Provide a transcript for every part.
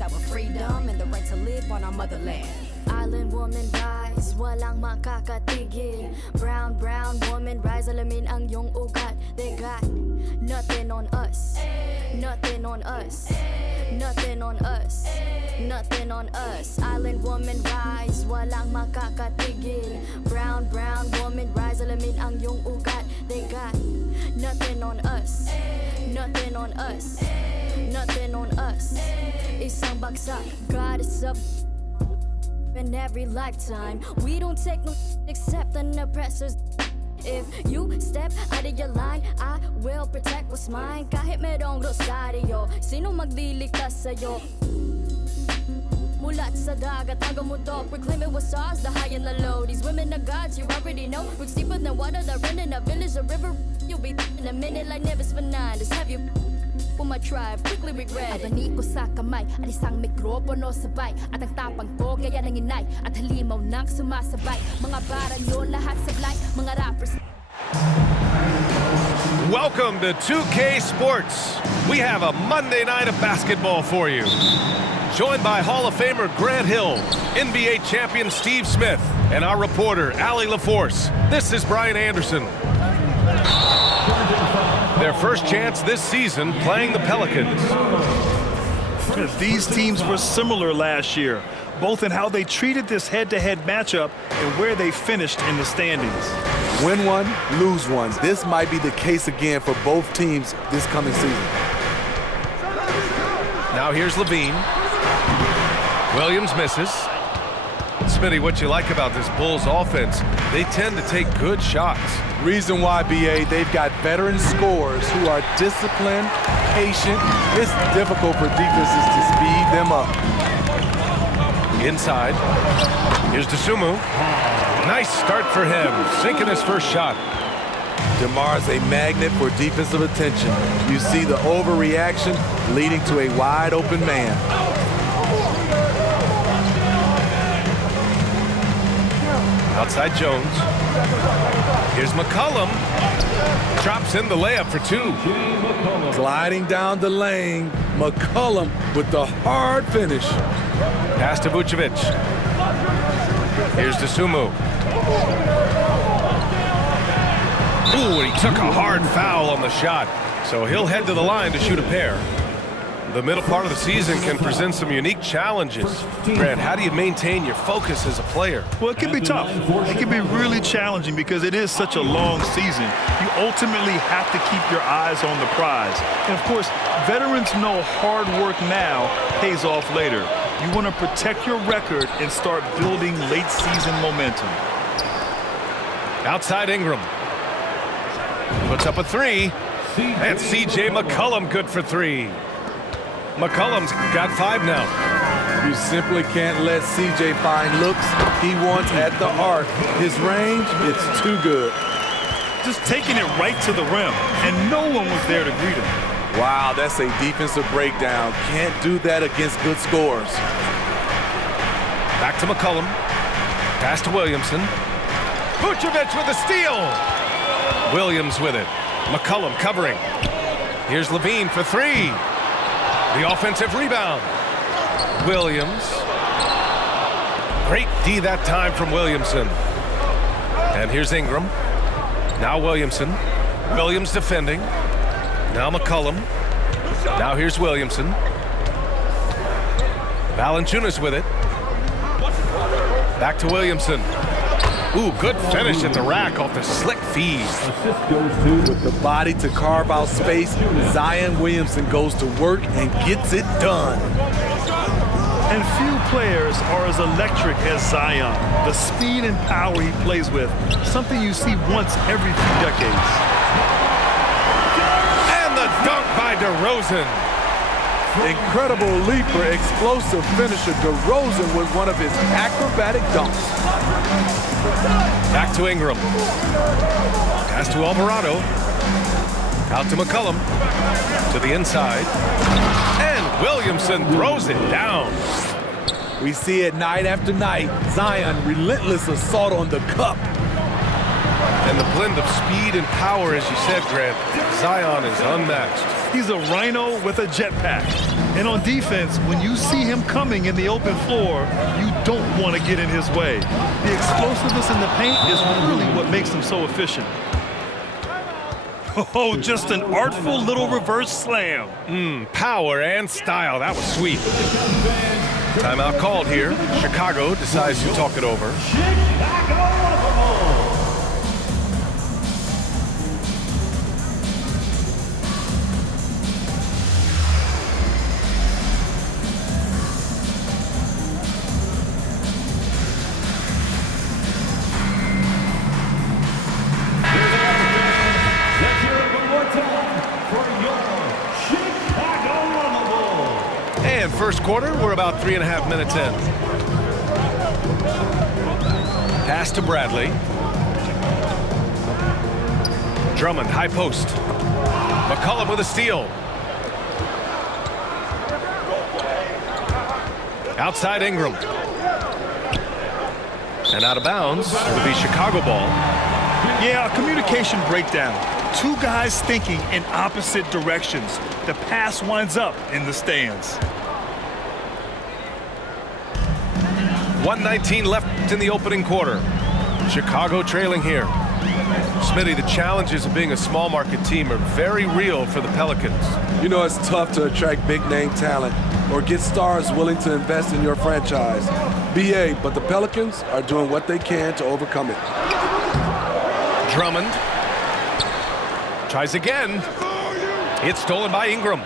our freedom and the right to live on our motherland. Island woman rise, walang makakatigil. Brown woman rise, alamin ang iyong ugat. They got nothing on us, nothing on us, nothing on us, nothing on us. Island woman rise, walang makakatigil. Brown woman rise, alamin ang iyong ugat. They got nothing on us, nothing on us, nothing on us. Isang bagsak, God is up in every lifetime. We don't take no except an oppressor's. If you step out of your line, I will protect what's mine. Kahit merong rosaryo, sino magliligtas sa'yo? Mulat sa dagat hanggang mundo, proclaiming what's ours, the high and the low. These women are gods, you already know. Roots deeper than water, they're in a village, a river. You'll be in a minute like Nevis Fernandez. Have you for my tribe, quickly regret it. Abani ko sa kamay, at isang mikropono sabay. At ang tapang ko, gaya ng inay. At halimaw nang sumasabay. Mga baranyo, lahat sablay. Mga rappers. Welcome to 2K Sports. We have a Monday night of basketball for you. Joined by Hall of Famer Grant Hill, NBA champion Steve Smith, and our reporter, Allie LaForce. This is Brian Anderson. Their first chance this season playing the Pelicans. These teams were similar last year, both in how they treated this head-to-head matchup and where they finished in the standings. Win one, lose one. This might be the case again for both teams this coming season. Now here's Levine. Williams misses. Smitty, what you like about this Bulls offense, they tend to take good shots. Reason why, BA, they've got veteran scorers who are disciplined, patient. It's difficult for defenses to speed them up. Inside. Here's Dosunmu. Nice start for him, sinking his first shot. DeMar's a magnet for defensive attention. You see the overreaction leading to a wide open man. Outside Jones. Here's McCollum. Drops in the layup for two. Gliding down the lane, McCollum with the hard finish. Pass to Vucevic. Here's Dosunmu. Ooh, and he took a hard foul on the shot. So he'll head to the line to shoot a pair. The middle part of the season can present some unique challenges. Grant, how do you maintain your focus as a player? Well, it can be tough. It can be really challenging because it is such a long season. You ultimately have to keep your eyes on the prize. And of course, veterans know hard work now pays off later. You want to protect your record and start building late season momentum. Outside Ingram. Puts up a three. And C.J. McCollum good for three. McCollum's got 5 now. You simply can't let CJ find looks he wants at the arc. His range, it's too good. Just taking it right to the rim, and no one was there to greet him. Wow, that's a defensive breakdown. Can't do that against good scorers. Back to McCollum. Pass to Williamson. Vucevic with a steal. Williams with it. McCollum covering. Here's Levine for 3. The offensive rebound. Williams. Great D that time from Williamson. And here's Ingram. Now Williamson. Williams defending. Now McCollum. Now here's Williamson. Valanciunas with it. Back to Williamson. Ooh, good finish at the rack off the slick feed. With the body to carve out space, Zion Williamson goes to work and gets it done. And few players are as electric as Zion. The speed and power he plays with, something you see once every few decades. And the dunk by DeRozan. Incredible leaper, explosive finisher. DeRozan with one of his acrobatic dunks. Back to Ingram. Pass to Alvarado. Out to McCollum. To the inside. And Williamson throws it down. We see it night after night. Zion, relentless assault on the cup. And the blend of speed and power, as you said, Grant, Zion is unmatched. He's a rhino with a jetpack. And on defense, when you see him coming in the open floor, you don't want to get in his way. The explosiveness in the paint is really what makes him so efficient. Oh, just an artful little reverse slam. Power and style. That was sweet. Timeout called here. Chicago decides to talk it over. And first quarter, we're about 3.5 minutes in. Pass to Bradley. Drummond, high post. McCollum with a steal. Outside Ingram. And out of bounds. It'll be Chicago ball. Yeah, a communication breakdown. Two guys thinking in opposite directions. The pass winds up in the stands. 1:19 left in the opening quarter. Chicago trailing here. Smitty, the challenges of being a small market team are very real for the Pelicans. You know, it's tough to attract big name talent or get stars willing to invest in your franchise. BA, but the Pelicans are doing what they can to overcome it. Drummond tries again. It's stolen by Ingram.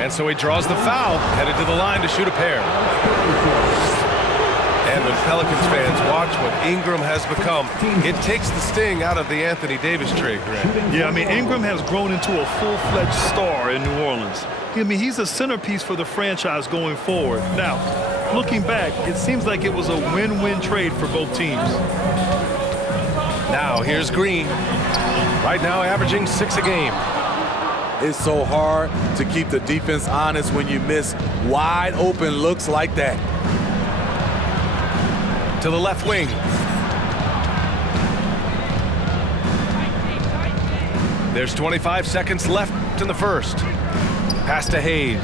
And so he draws the foul, headed to the line to shoot a pair. And when Pelicans fans watch what Ingram has become, it takes the sting out of the Anthony Davis trade, Grant. Yeah, I mean, Ingram has grown into a full-fledged star in New Orleans. I mean, he's a centerpiece for the franchise going forward. Now, looking back, it seems like it was a win-win trade for both teams. Now, here's Green. Right now, averaging 6 a game. It's so hard to keep the defense honest when you miss wide open looks like that. To the left wing. There's 25 seconds left in the first. Pass to Hayes.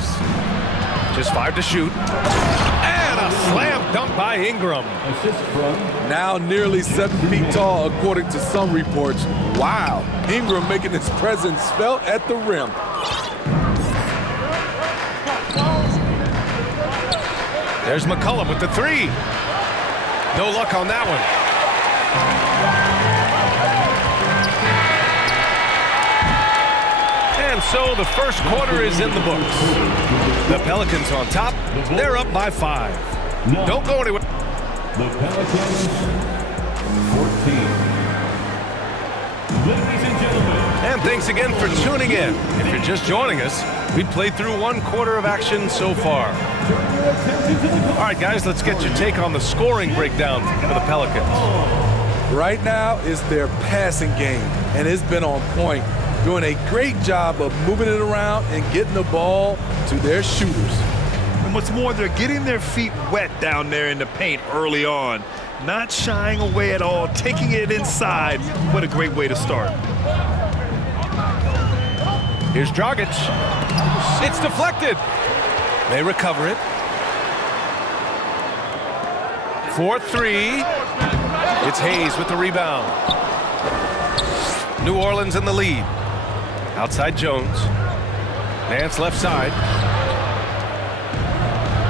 Just 5 to shoot. And a slam dunk by Ingram. Now nearly 7 feet tall, according to some reports. Wow, Ingram making his presence felt at the rim. There's McCollum with the 3. No luck on that one. And so the first quarter is in the books. The Pelicans on top. They're up by 5. Don't go anywhere. The Pelicans 14. Ladies and gentlemen. And thanks again for tuning in. If you're just joining us, we played through 1 quarter of action so far. All right, guys, let's get your take on the scoring breakdown for the Pelicans. Right now is their passing game, and it's been on point, doing a great job of moving it around and getting the ball to their shooters. And what's more, they're getting their feet wet down there in the paint early on. Not shying away at all, taking it inside. What a great way to start. Here's Dragic. It's deflected. They recover it. 4-3. It's Hayes with the rebound. New Orleans in the lead. Outside Jones. Nance left side.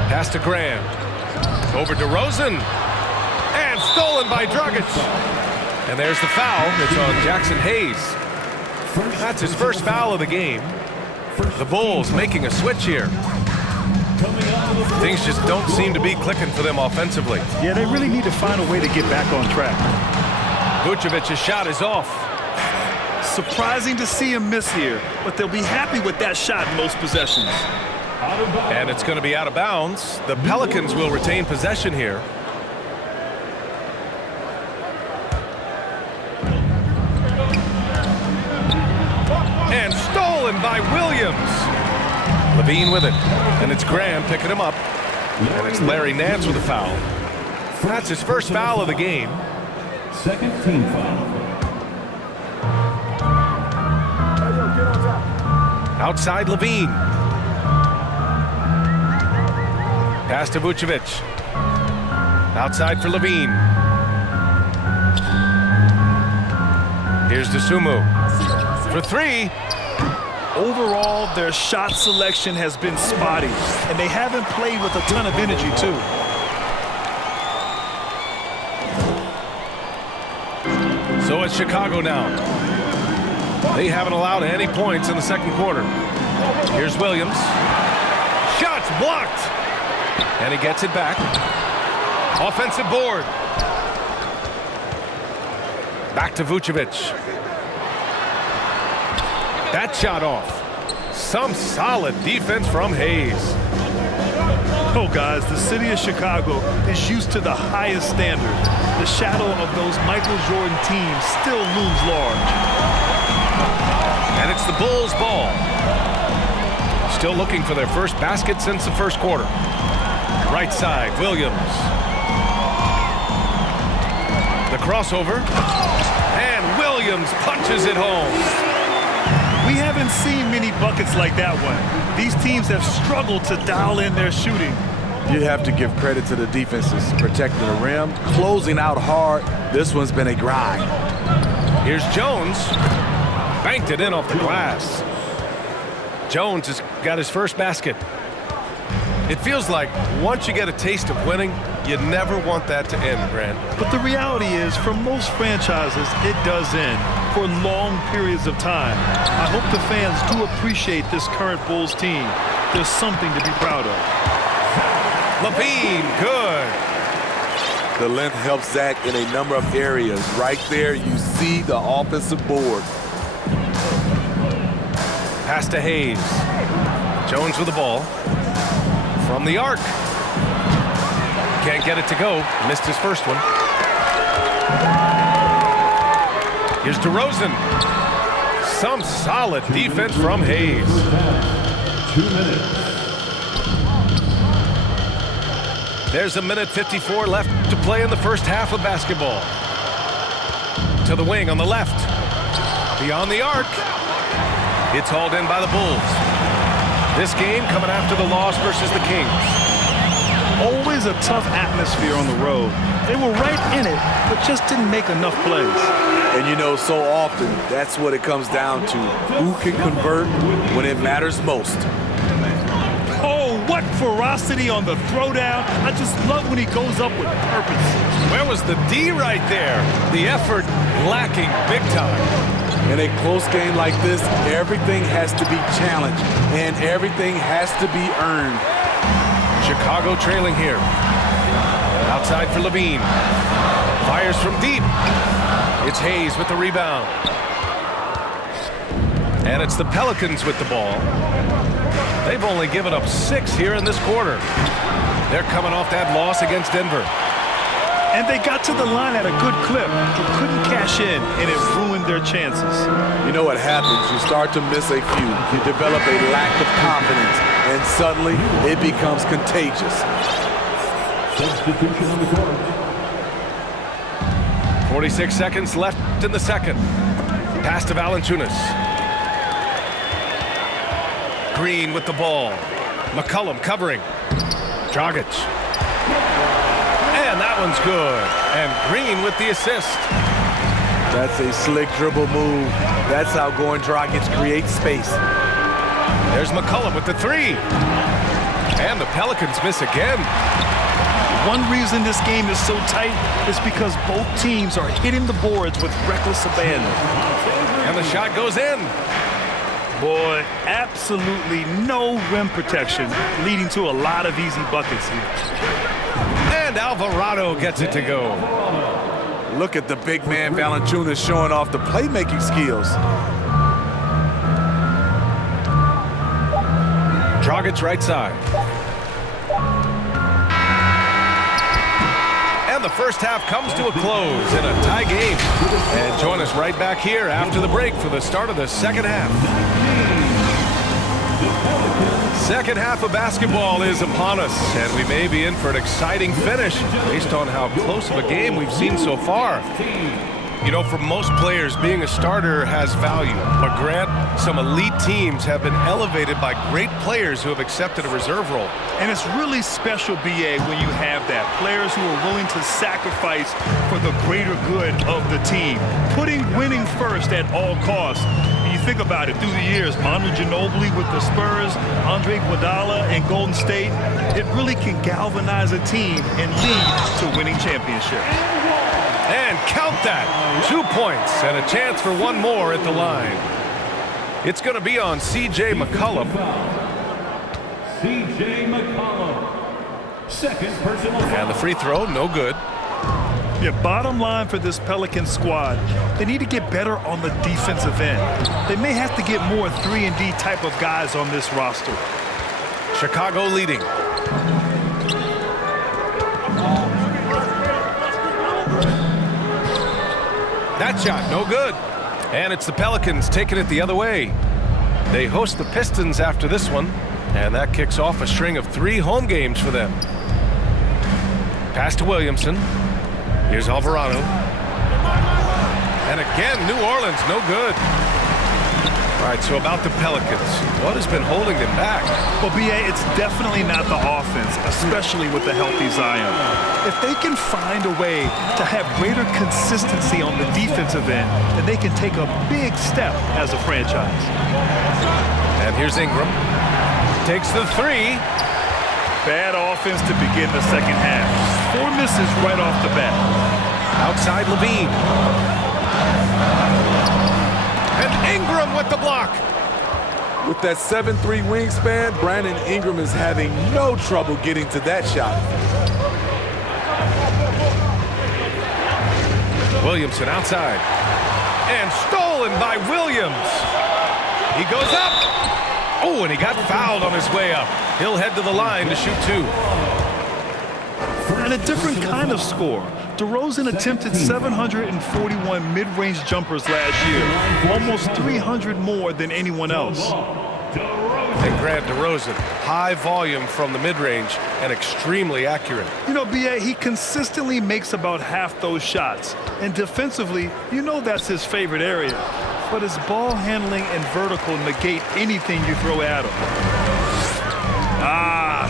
Pass to Graham. Over to Rosen. And stolen by Dragic. And there's the foul. It's on Jackson Hayes. That's his first foul of the game. The Bulls making a switch here. Things just don't seem to be clicking for them offensively. Yeah, they really need to find a way to get back on track. Vucevic's shot is off. Surprising to see him miss here, but they'll be happy with that shot in most possessions. And it's going to be out of bounds. The Pelicans will retain possession here. And stolen by Williams. Levine with it. And it's Graham picking him up. And it's Larry Nance with a foul. That's his first foul of the game. Second team foul. Outside Levine. Pass to Vucevic. Outside for Levine. Here's Dosunmu. For three. Overall, their shot selection has been spotty, and they haven't played with a ton of energy, too. So it's Chicago now. They haven't allowed any points in the second quarter. Here's Williams. Shots blocked. And he gets it back. Offensive board. Back to Vucevic. That shot off. Some solid defense from Hayes. Oh, guys, the city of Chicago is used to the highest standard. The shadow of those Michael Jordan teams still looms large. And it's the Bulls' ball. Still looking for their first basket since the first quarter. Right side, Williams. The crossover. And Williams punches it home. We haven't seen many buckets like that one. These teams have struggled to dial in their shooting. You have to give credit to the defenses, protecting the rim, closing out hard. This one's been a grind. Here's Jones. Banked it in off the glass. Jones has got his first basket. It feels like once you get a taste of winning, you never want that to end, Grant. But the reality is, for most franchises, it does end for long periods of time. I hope the fans do appreciate this current Bulls team. There's something to be proud of. Levine, good. The length helps Zach in a number of areas. Right there, you see the offensive board. Pass to Hayes. Jones with the ball. From the arc. Can't get it to go. Missed his first one. Here's DeRozan. Some solid defense from Hayes. 2 minutes. There's a minute 54 left to play in the first half of basketball. To the wing on the left. Beyond the arc. It's hauled in by the Bulls. This game coming after the loss versus the Kings. Always a tough atmosphere on the road. They were right in it, but just didn't make enough plays. And you know, so often, that's what it comes down to. Who can convert when it matters most? Oh, what ferocity on the throwdown. I just love when he goes up with purpose. Where was the D right there? The effort lacking big time. In a close game like this, everything has to be challenged, and everything has to be earned. Chicago trailing here. Outside for Levine. Fires from deep. It's Hayes with the rebound. And it's the Pelicans with the ball. They've only given up 6 here in this quarter. They're coming off that loss against Denver. And they got to the line at a good clip, but couldn't cash in, and it ruined their chances. You know what happens? You start to miss a few. You develop a lack of confidence, and suddenly it becomes contagious. Substitution on the court. 46 seconds left in the second. Pass to Valanciunas. Green with the ball. McCollum covering. Dragic. And that one's good. And Green with the assist. That's a slick dribble move. That's how Goran Dragic creates space. There's McCollum with the three. And the Pelicans miss again. One reason this game is so tight is because both teams are hitting the boards with reckless abandon. And the shot goes in. Boy, absolutely no rim protection, leading to a lot of easy buckets here. And Alvarado gets it to go. Look at the big man Valanciunas showing off the playmaking skills. Dragic right side. And the first half comes to a close in a tie game. And join us right back here after the break for the start of the second half. Second half of basketball is upon us, and we may be in for an exciting finish based on how close of a game we've seen so far. You know, for most players, being a starter has value. But Grant, some elite teams have been elevated by great players who have accepted a reserve role. And it's really special, BA, when you have that. Players who are willing to sacrifice for the greater good of the team. Putting winning first at all costs. And you think about it, through the years, Manu Ginobili with the Spurs, Andre Iguodala in Golden State, it really can galvanize a team and lead to winning championships. And count that. 2 points and a chance for one more at the line. It's going to be on C.J. McCollum. C.J. McCollum. Second personal foul. And the free throw, no good. Yeah, bottom line for this Pelican squad, they need to get better on the defensive end. They may have to get more 3-and-D type of guys on this roster. Chicago leading. That shot, no good. And it's the Pelicans taking it the other way. They host the Pistons after this one, and that kicks off a string of 3 home games for them. Pass to Williamson. Here's Alvarado. And again, New Orleans, no good. All right, so about the Pelicans, what has been holding them back? Well, BA, it's definitely not the offense, especially with the healthy Zion. If they can find a way to have greater consistency on the defensive end, then they can take a big step as a franchise. And here's Ingram. Takes the 3. Bad offense to begin the second half. 4 misses right off the bat. Outside Levine. And Ingram with the block. With that 7'3" wingspan, Brandon Ingram is having no trouble getting to that shot. Williamson outside. And stolen by Williams. He goes up. Oh, and he got fouled on his way up. He'll head to the line to shoot 2. And a different kind of score. DeRozan attempted 741 mid-range jumpers last year, almost 300 more than anyone else. And Grant DeRozan, high volume from the mid-range and extremely accurate. You know, BA, he consistently makes about half those shots. And defensively, you know that's his favorite area. But his ball handling and vertical negate anything you throw at him.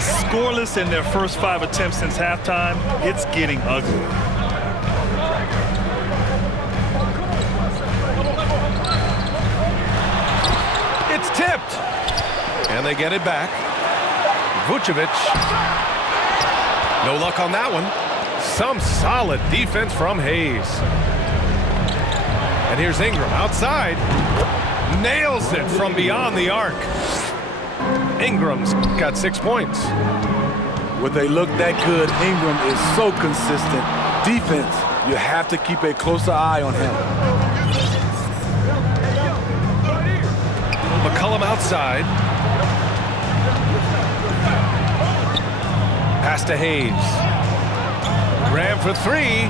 Scoreless in their first 5 attempts since halftime. It's getting ugly. It's tipped. And they get it back. Vucevic. No luck on that one. Some solid defense from Hayes. And here's Ingram outside. Nails it from beyond the arc. Ingram's got 6 points. When they look that good, Ingram is so consistent. Defense, you have to keep a closer eye on him. McCollum outside. Pass to Hayes. Graham for 3.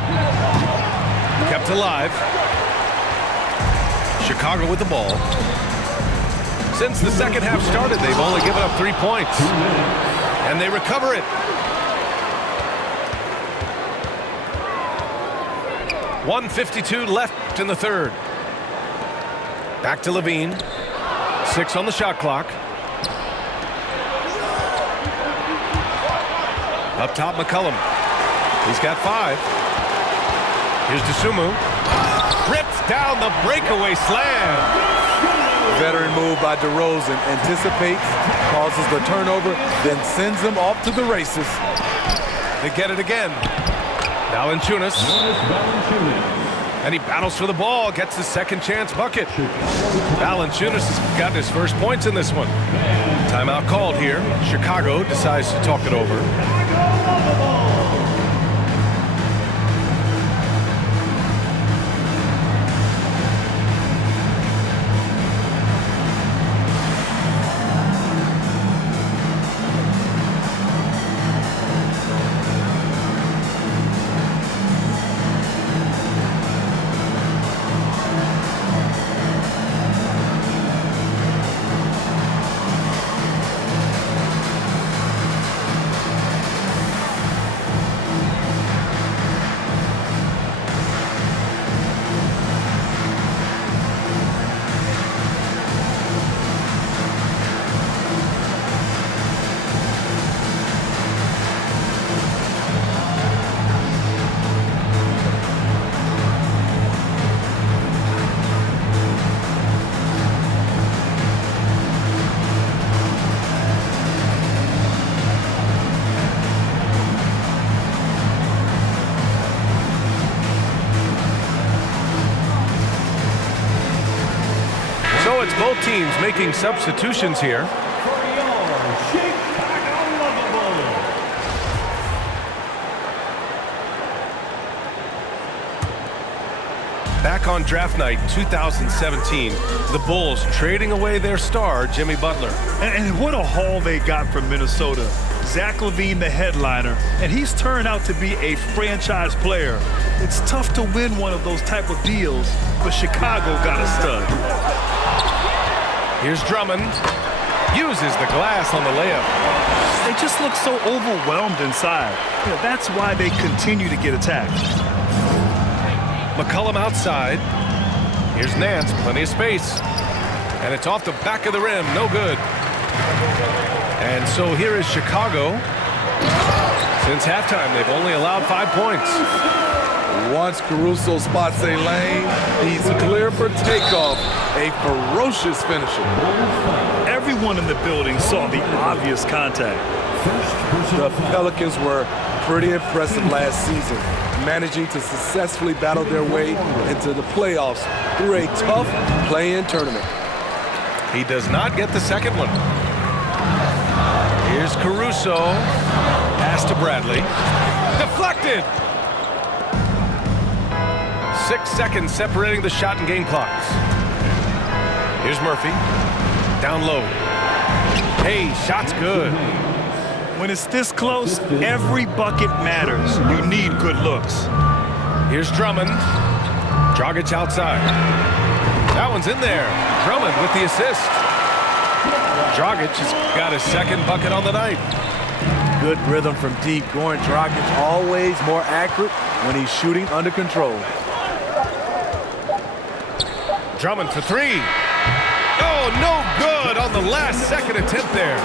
Kept alive. Chicago with the ball. Since the second half started, they've only given up 3 points. And they recover it. 1:52 left in the third. Back to Levine. 6 on the shot clock. Up top, McCollum. He's got 5. Here's DeSumo. Rips down the breakaway slam. Veteran move by DeRozan. Anticipates, causes the turnover, then sends them off to the races. They get it again. Valanciunas. And he battles for the ball, gets his second chance bucket. Valanciunas has gotten his first points in this one. Timeout called here. Chicago decides to talk it over. So it's both teams making substitutions here. For your Chicago Lovables. Back on draft night 2017, the Bulls trading away their star, Jimmy Butler. And what a haul they got from Minnesota. Zach LaVine, the headliner, and he's turned out to be a franchise player. It's tough to win one of those type of deals, but Chicago got a stud. Here's Drummond. Uses the glass on the layup. They just look so overwhelmed inside. You know, that's why they continue to get attacked. McCollum outside. Here's Nance, plenty of space. And it's off the back of the rim, no good. And so here is Chicago. Since halftime, they've only allowed 5 points. Once Caruso spots a lane, he's clear for takeoff. A ferocious finisher. Everyone in the building saw the obvious contact. The Pelicans were pretty impressive last season, managing to successfully battle their way into the playoffs through a tough play-in tournament. He does not get the second one. Here's Caruso. Pass to Bradley. Deflected! 6 seconds separating the shot and game clocks. Here's Murphy. Down low. Hey, shot's good. When it's this close, every bucket matters. You need good looks. Here's Drummond. Dragic outside. That one's in there. Drummond with the assist. Dragic has got his second bucket on the night. Good rhythm from deep. Goran Dragic always more accurate when he's shooting under control. Drummond for three. Oh, no good on the last second attempt there.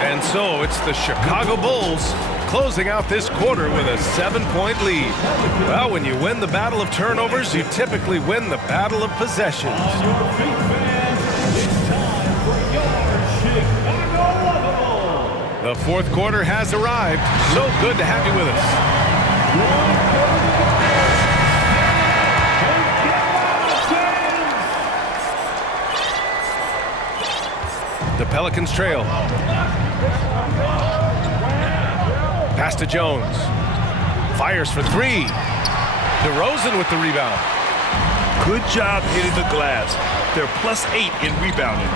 And so it's the Chicago Bulls closing out this quarter with a 7-point lead. Well, when you win the battle of turnovers, you typically win the battle of possessions. The fourth quarter has arrived. So good to have you with us. The Pelicans trail. Pass to Jones. Fires for three. DeRozan with the rebound. Good job hitting the glass. They're +8 in rebounding.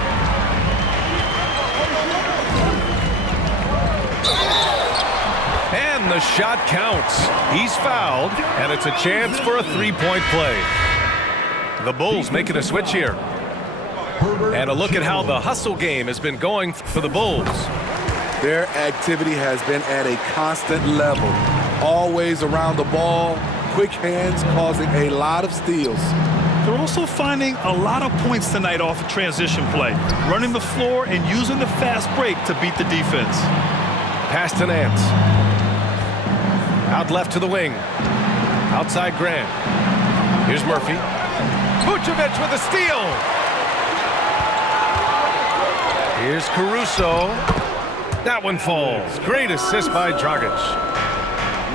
And the shot counts. He's fouled, and it's a chance for a three-point play. The Bulls making a switch here. And a look at how the hustle game has been going for the Bulls. Their activity has been at a constant level. Always around the ball, quick hands causing a lot of steals. They're also finding a lot of points tonight off of transition play, running the floor and using the fast break to beat the defense. Pass to Nance. Out left to the wing. Outside Grant. Here's Murphy. Vucevic with a steal. Here's Caruso. That one falls. Great assist by Dragic.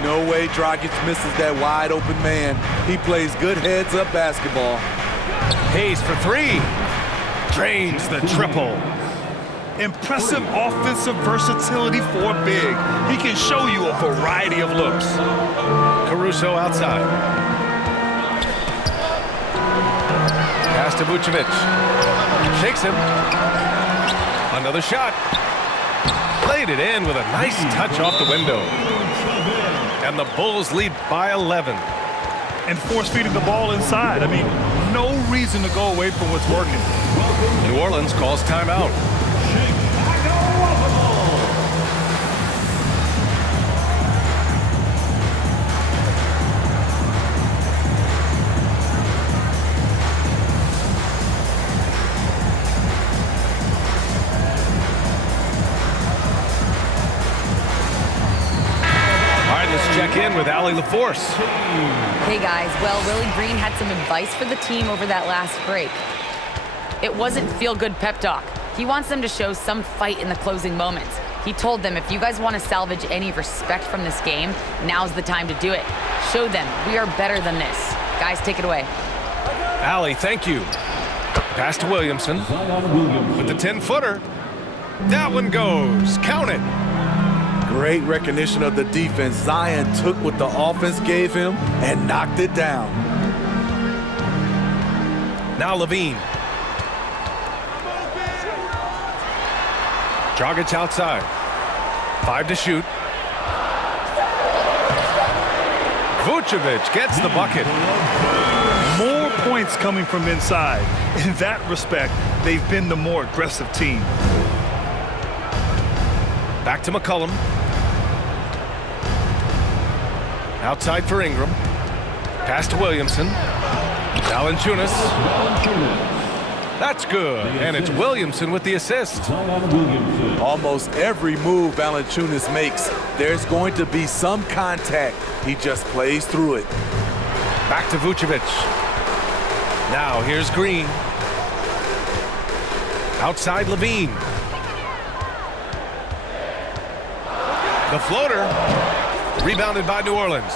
No way Dragic misses that wide open man. He plays good heads-up basketball. Hayes for three. Drains the triple. Impressive offensive versatility for big. He can show you a variety of looks. Caruso outside. Pass to Vucevic. Shakes him. Another shot. Played it in with a nice touch off the window. And the Bulls lead by 11. And force-feeding the ball inside. I mean, no reason to go away from what's working. New Orleans calls timeout. Check in with Allie LaForce. Hey guys, well, Willie Green had some advice for the team over that last break. It wasn't feel-good pep talk. He wants them to show some fight in the closing moments. He told them, if you guys want to salvage any respect from this game, now's the time to do it. Show them we are better than this. Guys, take it away. Allie, thank you. Pass to Williamson Zion Williamson. with the 10-footer. That one goes. Count it. Great recognition of the defense. Zion took what the offense gave him and knocked it down. Now Levine. Dragic outside. 5 to shoot. Vucevic gets the bucket. More points coming from inside. In that respect, they've been the more aggressive team. Back to McCollum. Outside for Ingram. Pass to Williamson. Valanciunas. That's good. And it's Williamson with the assist. Zion Williamson. Almost every move Valanciunas makes, there's going to be some contact. He just plays through it. Back to Vucevic. Now here's Green. Outside Levine. The floater. Rebounded by New Orleans.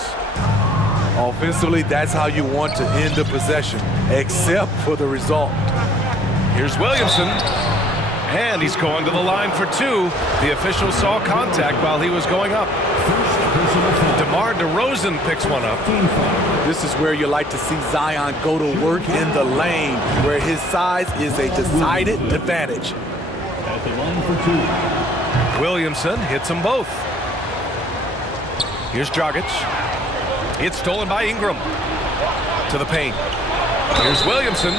Offensively, that's how you want to end the possession, except for the result. Here's Williamson. And he's going to the line for 2. The official saw contact while he was going up. DeMar DeRozan picks one up. This is where you like to see Zion go to work in the lane, where his size is a decided advantage. At the line for 2. Williamson hits them both. Here's Dragic. It's stolen by Ingram. To the paint. Here's Williamson.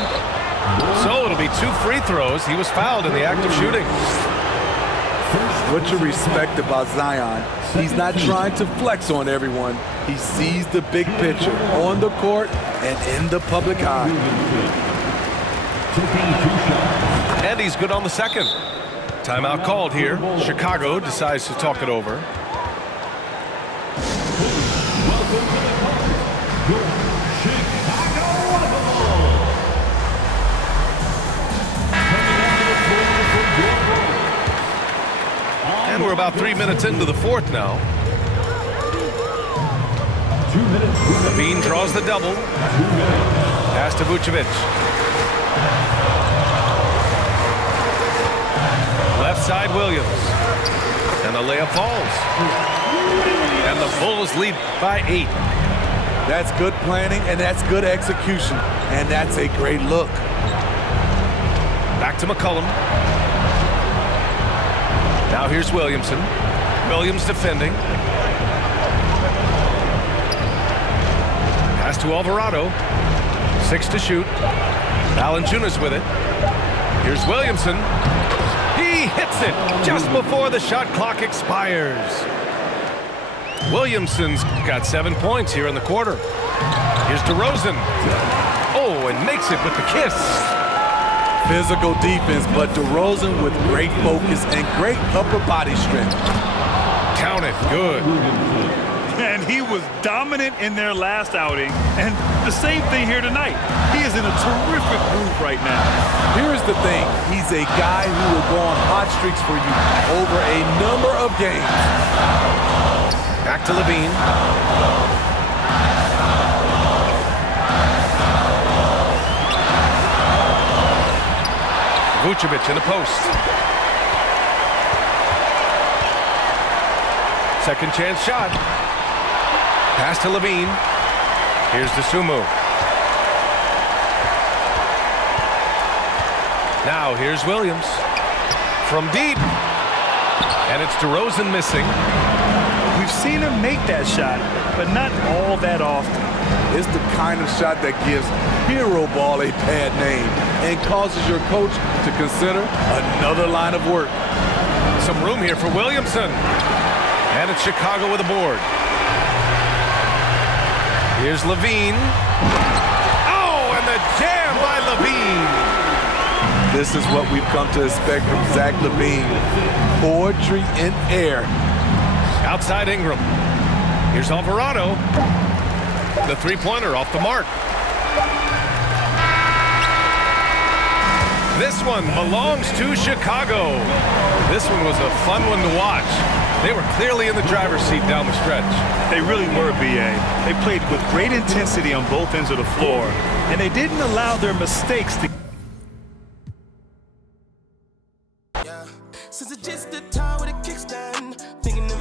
So it'll be 2 free throws. He was fouled in the act of shooting. What you respect about Zion, he's not trying to flex on everyone. He sees the big picture on the court and in the public eye. And he's good on the second. Timeout called here. Chicago decides to talk it over. And we're about 3 minutes into the fourth now. 2 minutes. Levine draws the double. Pass to Vucevic. Left side Williams. And the layup falls. And the Bulls lead by 8. That's good planning and that's good execution. And that's a great look. Back to McCollum. Now here's Williamson. Williams defending. Pass to Alvarado. 6 to shoot. Valanciunas with it. Here's Williamson. He hits it just before the shot clock expires. Williamson's got 7 points here in the quarter. Here's DeRozan. Oh, and makes it with the kiss. Physical defense, but DeRozan with great focus and great upper body strength. Count it. Good. And he was dominant in their last outing. And the same thing here tonight. He is in a terrific groove right now. Here's the thing. He's a guy who will go on hot streaks for you over a number of games. Back to Levine. Vucevic in the post. Second chance shot. Pass to Levine. Here's Dosunmu. Now here's Williams. From deep. And it's DeRozan missing. We've seen him make that shot, but not all that often. It's the kind of shot that gives hero ball a bad name and causes your coach to consider another line of work. Some room here for Williamson. And it's Chicago with a board. Here's Levine. Oh, and the jam by Levine. This is what we've come to expect from Zach LaVine. Poetry in air. Outside Ingram. Here's Alvarado. The three-pointer off the mark. This one belongs to Chicago. This one was a fun one to watch. They were clearly in the driver's seat down the stretch. They really were, B.A. They played with great intensity on both ends of the floor, and they didn't allow their mistakes to Yeah. Since I just stood tall with a kickstand, thinking